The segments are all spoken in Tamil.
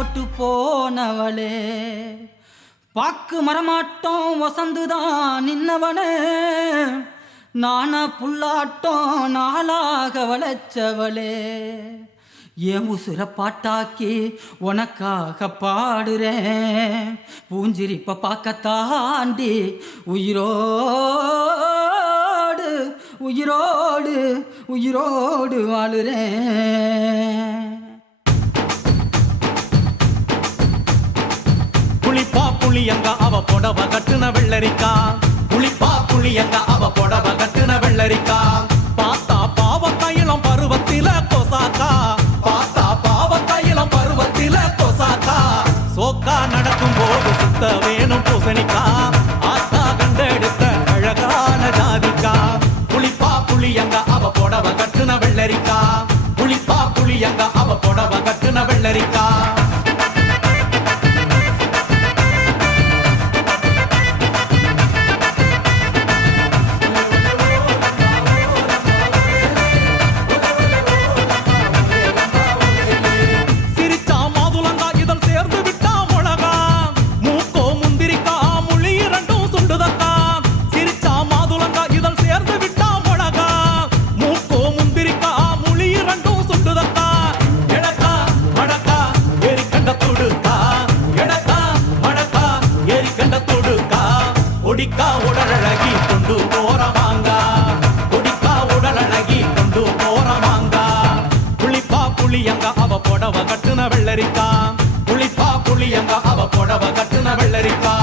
போட்டு போனவளே பாக்கு மரமாட்டோம் வசந்துதான் நின்னவனே நானா புல்லாட்டம் நாளாக வளைச்சவளே என் உசுர பாட்டாக்கி உனக்காக பாடுறேன் பூஞ்சிரிப்ப பார்க்க தாண்டி உயிரோடு உயிரோடு உயிரோடு வாழுறேன். புளிப்பா புளியங்க அவ புடவ கட்டுன வெள்ளரிக்கா புளிப்பா புளியங்க அவ புடவ கட்டுன வெள்ளரிக்கா பார்த்தா பாவ கையிலம் பருவத்தில கொசாக்கா பார்த்தா பாவ கையிலம் பருவத்தில கொசாக்கா சோக்கா நடக்கும் போது சுத்த வேணும் பூசணிக்கா ஆத்தா கண்டெடுத்த அழகான ஜாதிக்கா புளிப்பா புளியங்க அவ புடவ கட்டுன வெள்ளரிக்கா புளிப்பா புளியங்க அவ புடவ கட்டுன வெள்ளரிக்கா கொடிக்கா உடலழகி கொண்டு போறவாங்க கொடிக்கா உடலழகி கொண்டு போறவாங்க புளிப்பா புளியங்க அவ புடவ கட்டுன வெள்ளரிக்கா புளிப்பா புளியங்க அவ புடவ கட்டுன வெள்ளரிக்கா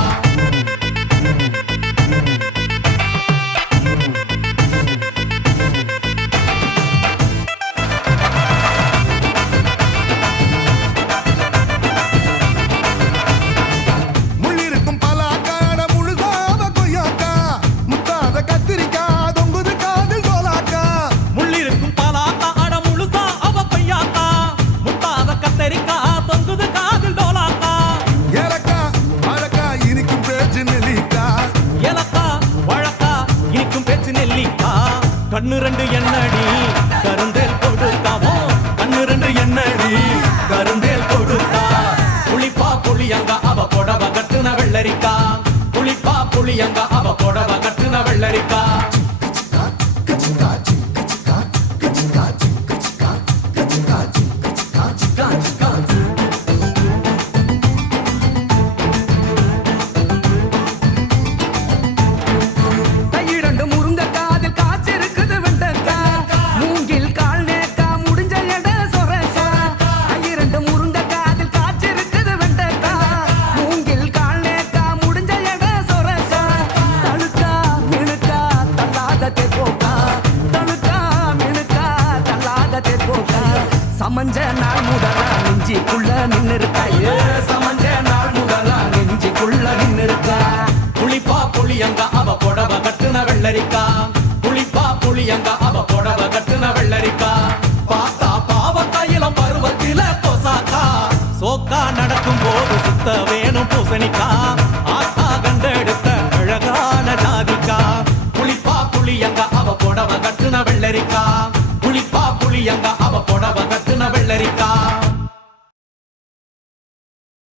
கண்ணு ரெண்டு எண்ணடி கருந்தேல் கொடுக்காமோ கண்ணு ரெண்டு எண்ணடி கருந்தேல் கொடுக்கா புளிப்பா புளியங்க அவ புடவ கட்டுன வெள்ளரிக்கா புளிப்பா புளியங்க அவ புடவ கட்டுன வெள்ளரிக்கா சமஞ்ச நாள் முதலா நெஞ்சிக்குள்ள நின்னு இருக்கா சமஞ்ச நாள் முதலா நெஞ்சிக்குள்ள நின்னு இருக்கா புளிப்பா புளியங்க அவ புடவ கட்டுன வெள்ளரிக்கா புளிப்பா புளியங்க அவ புடவ கட்டுன வெள்ளரிக்கா பார்த்தா பாவ கையிலம் பருவத்தில கொசாக்கா சோக்கா நடக்கும் போது சுத்த வேணும் பூசணிக்கா ஆத்தா கண்டெடுத்த அழகான ஜாதிக்கா புளிப்பா புளியங்க அவ புடவ கட்டுன வெள்ளரிக்கா புளிப்பா புளியங்க அவ புடவ கட்டுன வெள்ளரிக்கா